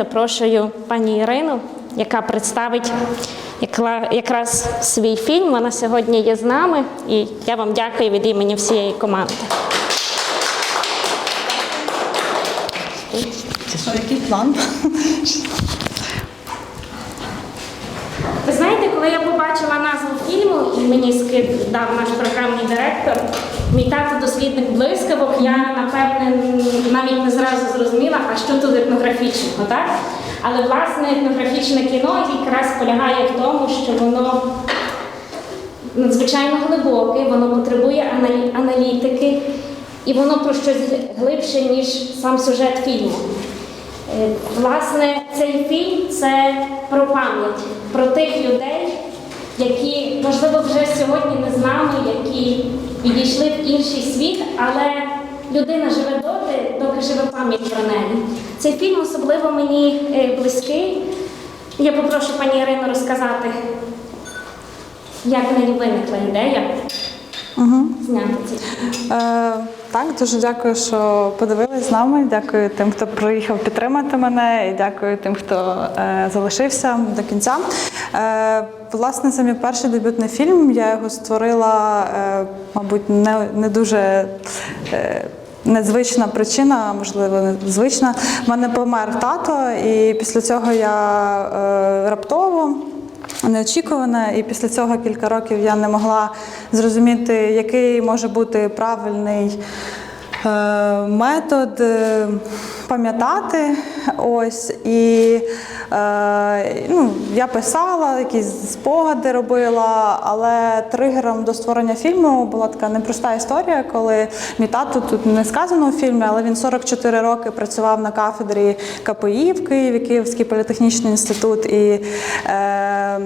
Запрошую пані Ірину, яка представить якраз свій фільм. Вона сьогодні є з нами, і я вам дякую від імені всієї команди. Який план? Ви знаєте, коли я побачила назву фільму і мені скидав наш програмний директор, мій тато дослідник блискавок, я напевне навіть а що тут етнографічного, так? Але власне етнографічне кіно якраз полягає в тому, що воно надзвичайно глибоке, воно потребує аналітики, і воно про щось глибше, ніж сам сюжет фільму. Е, Власне, цей фільм це про пам'ять, про тих людей, які, можливо, вже сьогодні не з нами, які відійшли в інший світ, але людина живе доти, доки живе пам'ять про неї. Цей фільм особливо мені е, близький. Я попрошу пані Ірину розказати, як в неї виникла ідея зняти цей. Е, так, дуже дякую, що подивились з нами. Дякую тим, хто приїхав підтримати мене, і дякую тим, хто е, залишився до кінця. Е, власне, це мій перший дебютний фільм. Я його створила, е, мабуть, не, не дуже. Е, Незвична причина, можливо, незвична. У мене помер тато, і після цього я е, раптово неочікуване, і після цього кілька років я не могла зрозуміти, який може бути правильний е, метод е, пам'ятати. Ось і е, ну, я писала, якісь спогади робила, але тригером до створення фільму була така непроста історія, коли мій тато тут не сказано у фільмі, але він 44 роки працював на кафедрі КПІ в Києві, Київський політехнічний інститут. І е,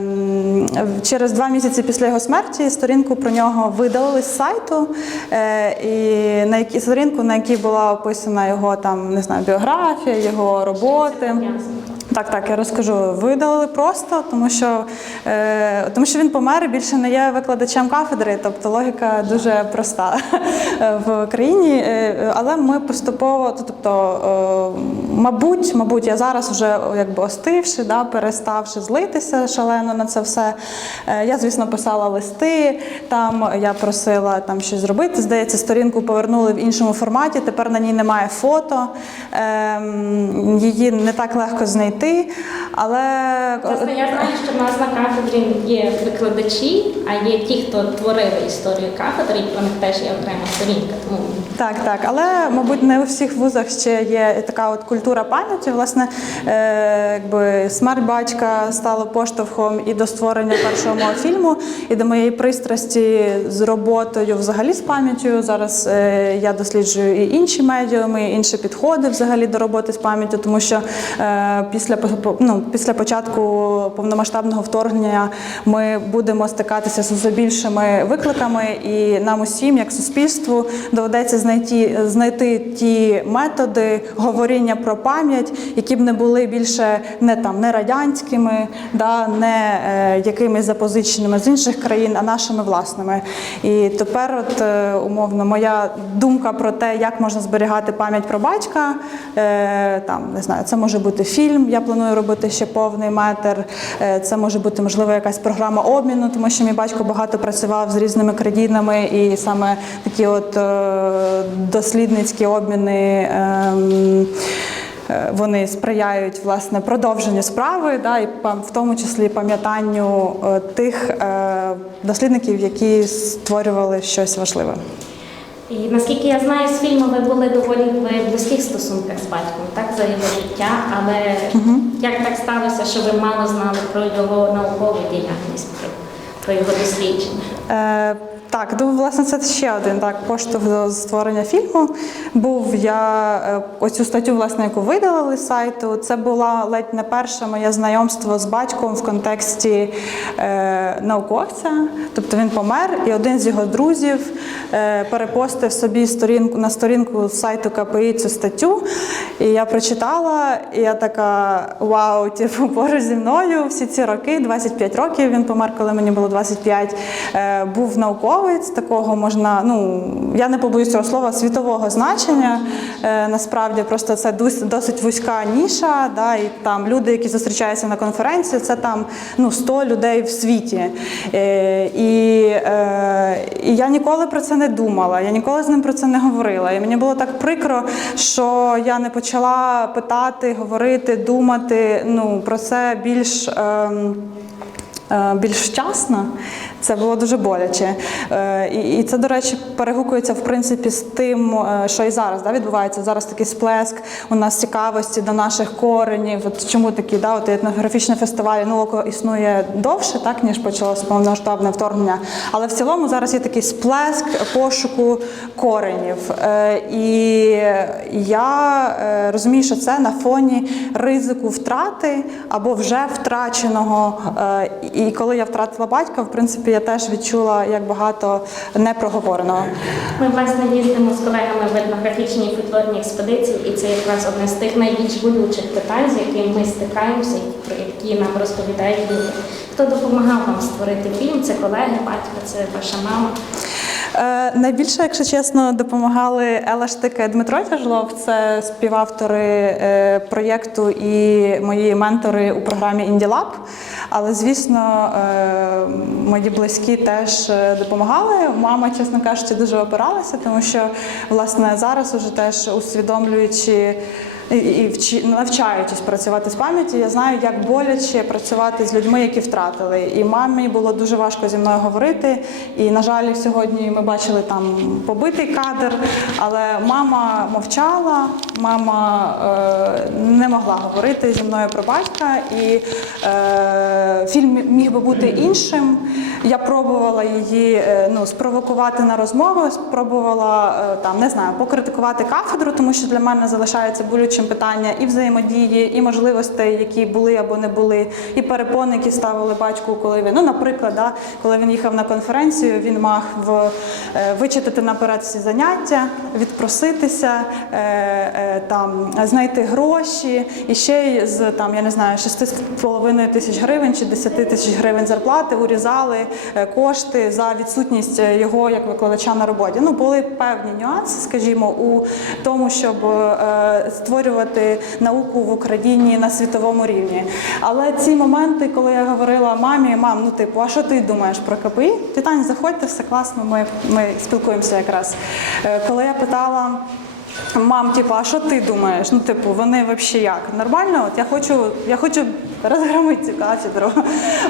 через два місяці після його смерті сторінку про нього видалили з сайту, е, і на якій сторінку, на якій була описана його там не знаю, біографія, його роботи. Так, так, я розкажу. Видалили просто, тому що, е, тому що він помер і більше не є викладачем кафедри, тобто логіка дуже проста в країні. Е, Але ми поступово, тобто, мабуть, мабуть, я зараз вже якби остивши, да, переставши злитися шалено на це все. Е, Я, звісно, писала листи, там я просила там щось зробити. Здається, сторінку повернули в іншому форматі. Тепер на ній немає фото. Ем, Її не так легко знайти. Але Власне, я знаю, що в нас на кафедрі є викладачі, а є ті, хто творили історію кафедри, і про них теж є окрема сторінка. Тому Так, так, але мабуть не у всіх вузах ще є така от культура пам'яті. Власне, е, якби смерть батька стало поштовхом і до створення першого мого фільму, і до моєї пристрасті з роботою, взагалі з пам'яттю. Зараз е, я досліджую і інші медіуми, і інші підходи взагалі до роботи з пам'яттю, тому що е, після ну, після початку повномасштабного вторгнення ми будемо стикатися з більшими викликами, і нам усім, як суспільству, доведеться знайти, знайти ті методи говоріння про пам'ять, які б не були більше не там не радянськими, да, не е, якимись запозиченими з інших країн, а нашими власними. І тепер, от е, умовно, моя думка про те, як можна зберігати пам'ять про батька, е, там не знаю, це може бути фільм. Я планую робити ще повний метр. Е, Це може бути можливо якась програма обміну, тому що мій батько багато працював з різними країнами, і саме такі от е, дослідницькі обміни. е, Вони сприяють власне продовженню справи, да, і в тому числі пам'ятанню е, тих е, дослідників, які створювали щось важливе. і наскільки я знаю, з фільму ви були доволі в близьких стосунках з батьком, так за його життя. Але як так сталося, що ви мало знали про його наукову діяльність, про, про його дослідження? Е, так, ну, власне, це ще один так поштовх до створення фільму. Був я е, оцю статтю, власне, яку видалили з сайту. Це була ледь не перше моє знайомство з батьком в контексті е, науковця. Тобто він помер, і один з його друзів е, перепостив собі сторінку на сторінку сайту КПІ цю статтю. І я прочитала, і я така вау, типу, поруч зі мною всі ці роки, 25 років він помер, коли мені було 25, е, був науковець. Науковець, такого можна, ну я не побоюсь цього слова, світового значення. Е, насправді просто це досить вузька ніша, да, і там люди, які зустрічаються на конференції, це там ну, 100 людей в світі. Е, і, е, і я ніколи про це не думала, я ніколи з ним про це не говорила. І мені було так прикро, що я не почала питати, говорити, думати ну, про це більш. ем, е, більш вчасно. Це було дуже боляче. Е, І, це, до речі, перегукується в принципі з тим, е, що і зараз да, відбувається. Зараз такий сплеск у нас цікавості до наших коренів. От чому такі да, от етнографічні фестивалі око існує довше, так ніж почалося повномасштабне вторгнення. Але в цілому зараз є такий сплеск пошуку коренів. Е, І я розумію, що це на фоні ризику втрати або вже втраченого. І коли я втратила батька, в принципі, я теж відчула як багато непроговореного. Ми власне їздимо з колегами в етнографічні і фольклорні експедиції, і це якраз одне з тих найбільш болючих питань, з якими ми стикаємося, і про які нам розповідають люди. Хто допомагав вам створити фільм? Це колеги, батько, це ваша мама. Е, найбільше, якщо чесно, допомагали Елла Штика і Дмитро Тяжлов. Це співавтори е, проєкту і мої ментори у програмі IndieLab. Але, звісно, е, мої близькі теж допомагали. Мама, чесно кажучи, дуже опиралася, тому що власне зараз уже теж усвідомлюючи. І, і вчи, навчаючись працювати з пам'яттю, я знаю, як боляче працювати з людьми, які втратили. І мамі було дуже важко зі мною говорити. І, на жаль, сьогодні ми бачили там побитий кадр, але мама мовчала, мама е, не могла говорити зі мною про батька. І е, фільм міг би бути іншим. Я пробувала її е, ну, спровокувати на розмову, спробувала е, там, не знаю, покритикувати кафедру, тому що для мене залишається болючим питання і взаємодії, і можливостей, які були або не були, і перепони, які ставили батьку, коли він, ну, наприклад, да, коли він їхав на конференцію, він мав в, е, вичитати наперед всі заняття, відпроситися, е, е, там, знайти гроші, і ще й з там, я не знаю, 6,5 тисяч гривень чи 10 тисяч гривень зарплати урізали кошти за відсутність його як викладача на роботі. Ну, були певні нюанси, скажімо, у тому, щоб е, створювати науку в Україні на світовому рівні. Але ці моменти, коли я говорила мамі, мам, ну типу, а що ти думаєш про КПІ? Титань, заходьте, все класно, ми, ми спілкуємося якраз. Е, Коли я питала. Мам, типу, а що ти думаєш? Ну, типу, вони взагалі як? Нормально? От я хочу, я хочу розгромити цю кафедру.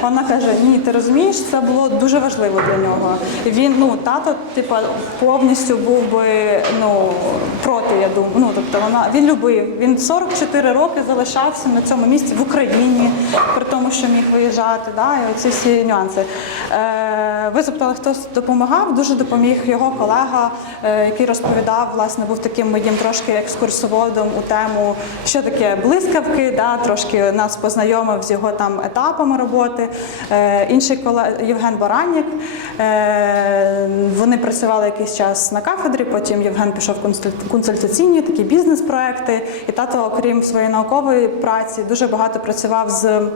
Вона каже: Ні, ти розумієш, це було дуже важливо для нього. Він, ну, тато, типу, повністю був би ну, проти, я думаю. Ну, тобто вона він любив. Він 44 роки залишався на цьому місці в Україні, при тому, що міг виїжджати. Да? І оці всі нюанси. Е, ви запитали, хто допомагав? Дуже допоміг його колега, е, який розповідав, власне, був таким моїм трошки екскурсоводом у тему, що таке блискавки, да? трошки нас познайомив з його там етапами роботи. Е, інший колега Євген Баранік. Е, вони працювали якийсь час на кафедрі, потім Євген пішов в консультаційні такі бізнес-проекти. І тато, окрім своєї наукової праці, дуже багато працював з е,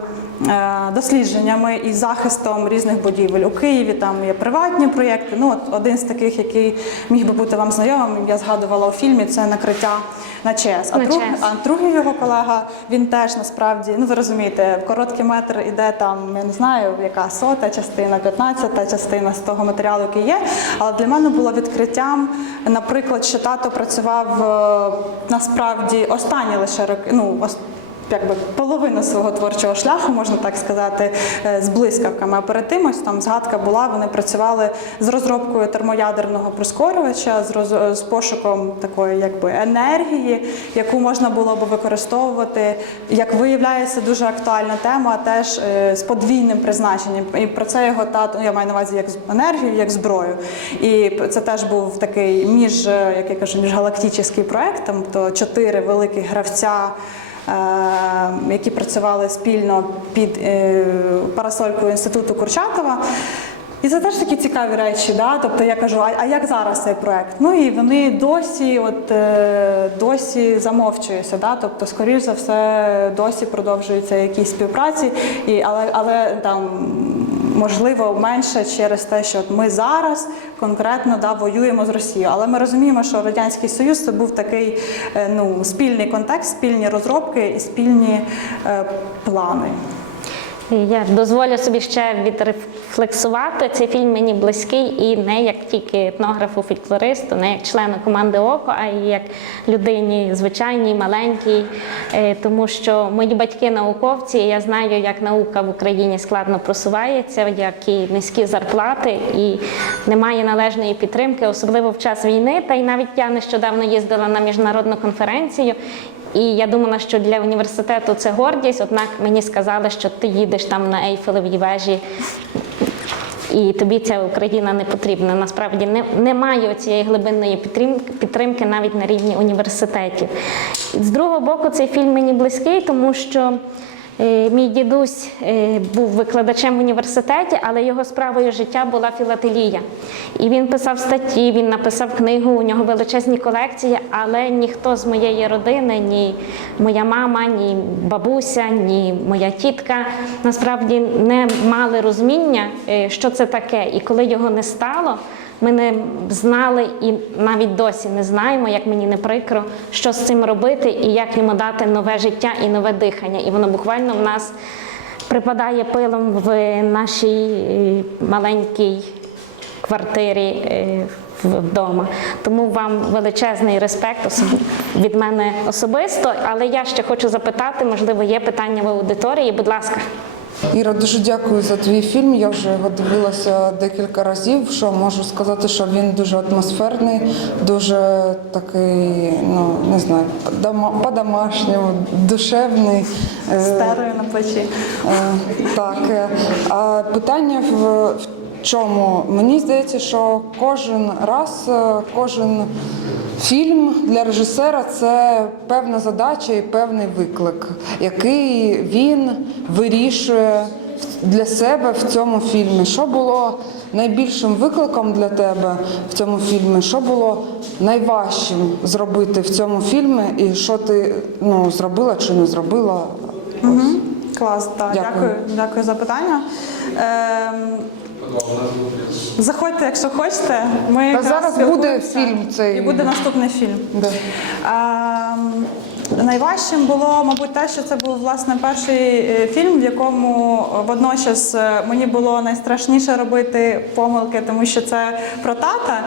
дослідженнями і захистом різних будівель. У Києві там є приватні проєкти. Ну, от один з таких, який міг би бути вам знайомим, я згадувала у фільмі, це накриття на ЧЕС. А, На друг, ЧАЕС. а другий його колега, він теж насправді, ну ви розумієте, в короткий метр іде там, я не знаю, яка сота частина, 15-та частина з того матеріалу, який є. Але для мене було відкриттям, наприклад, що тато працював е, насправді останні лише роки. Ну, Якби половину свого творчого шляху, можна так сказати, е, з блискавками. А перед тим ось там згадка була. Вони працювали з розробкою термоядерного прискорювача, з, роз- з пошуком такої якби енергії, яку можна було б використовувати. Як виявляється, дуже актуальна тема, теж е, з подвійним призначенням. І про це його тато, я маю на увазі як енергію, як зброю. І це теж був такий між, е, як я кажу, міжгалактичний проект. Там то чотири великих гравця які працювали спільно під е, парасолькою інституту Курчатова. І це теж такі цікаві речі. Да? Тобто я кажу, а, а як зараз цей проект? Ну і вони досі, от е, досі замовчуються. Да? Тобто, скоріш за все, досі продовжуються якісь співпраці, і але, але там можливо менше через те, що ми зараз конкретно да, воюємо з Росією. Але ми розуміємо, що Радянський Союз це був такий е, ну, спільний контекст, спільні розробки і спільні е, плани. Я дозволю собі ще відрефлексувати. Цей фільм мені близький і не як тільки етнографу, фольклористу, не як члену команди ОКО, а й як людині звичайній, маленькій. Е, Тому що мої батьки науковці, і я знаю, як наука в Україні складно просувається, які низькі зарплати і немає належної підтримки, особливо в час війни. Та й навіть я нещодавно їздила на міжнародну конференцію. І я думала, що для університету це гордість, однак мені сказали, що ти їдеш там на Ейфелевій вежі, і тобі ця Україна не потрібна. Насправді не, немає цієї глибинної підтримки, підтримки навіть на рівні університетів. З другого боку, цей фільм мені близький, тому що мій дідусь е, був викладачем в університеті, але його справою життя була філателія. І він писав статті, він написав книгу, у нього величезні колекції, але ніхто з моєї родини, ні моя мама, ні бабуся, ні моя тітка насправді не мали розуміння, е, що це таке. І коли його не стало, ми не знали і навіть досі не знаємо, як мені не прикро, що з цим робити і як йому дати нове життя і нове дихання. І воно буквально в нас припадає пилом в нашій е, маленькій квартирі е, вдома. Тому вам величезний респект від мене особисто. Але я ще хочу запитати, можливо, є питання в аудиторії. Будь ласка. Іра, дуже дякую за твій фільм. Я вже його дивилася декілька разів. Що можу сказати, що він дуже атмосферний, дуже такий, ну не знаю, по-домашньому, душевний. Е, Стерою на плечі. Е, Так, е, а питання в, чому? Мені здається, що кожен раз, кожен фільм для режисера це певна задача і певний виклик, який він вирішує для себе в цьому фільмі. Що було найбільшим викликом для тебе в цьому фільмі? Що було найважчим зробити в цьому фільмі, і що ти ну, зробила чи не зробила? Ось. Клас, так. Дякую. Дякую. Дякую за питання. Ем, заходьте, якщо хочете. Ми Та зараз буде фільм цей. І буде наступний фільм. Да. А, Найважчим було, мабуть, те, що це був власне перший е, фільм, в якому водночас е, мені було найстрашніше робити помилки, тому що це про тата,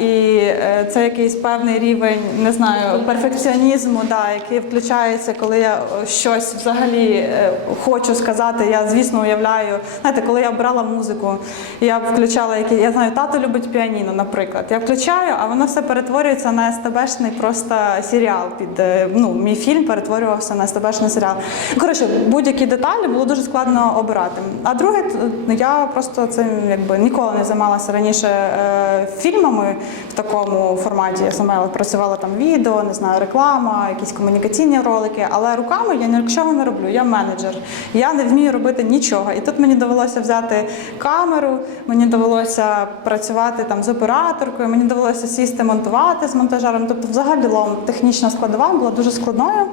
і е, це якийсь певний рівень, не знаю, перфекціонізму, да, який включається, коли я е, щось взагалі е, хочу сказати. Я, звісно, уявляю, знаєте, коли я брала музику, я включала який, я знаю, тато любить піаніно, наприклад. Я включаю, а воно все перетворюється на СТБшний просто серіал під е, ну, мій фільм перетворювався на СТБшний серіал. Коротше, будь-які деталі було дуже складно обирати. А друге, я просто цим якби ніколи не займалася раніше е, фільмами в такому форматі. Я сама працювала там відео, не знаю, реклама, якісь комунікаційні ролики. Але руками я нічого не роблю. Я менеджер. Я не вмію робити нічого. І тут мені довелося взяти камеру, мені довелося працювати там з операторкою, мені довелося сісти монтувати з монтажером. Тобто, взагалі технічна складова була дуже складною.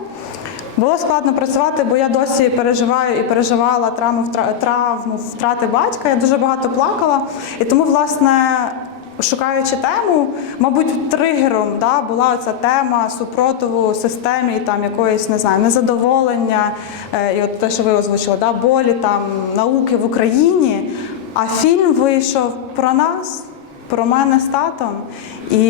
Було складно працювати, бо я досі переживаю і переживала травму, травму втрати батька. Я дуже багато плакала. І тому, власне, шукаючи тему, мабуть, тригером да, була ця тема супротиву системі, там якоїсь не знаю, незадоволення, е, і от те, що ви озвучили, да, болі там науки в Україні. А фільм вийшов про нас, про мене з татом. І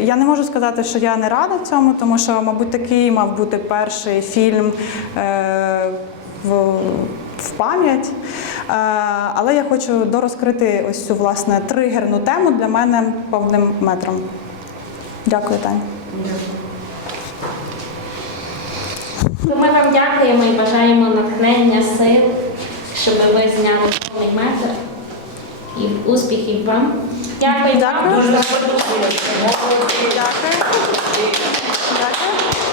я не можу сказати, що я не рада цьому, тому що, мабуть, такий мав бути перший фільм е, в, в пам'ять. Е, але я хочу дорозкрити ось цю власне тригерну тему для мене повним метром. Дякую, Таня. Ми вам дякуємо і бажаємо натхнення, сил, щоб ви зняли повний метр. І успіхів вам. Дякую. Дякую. вам. Дякую. Дякую.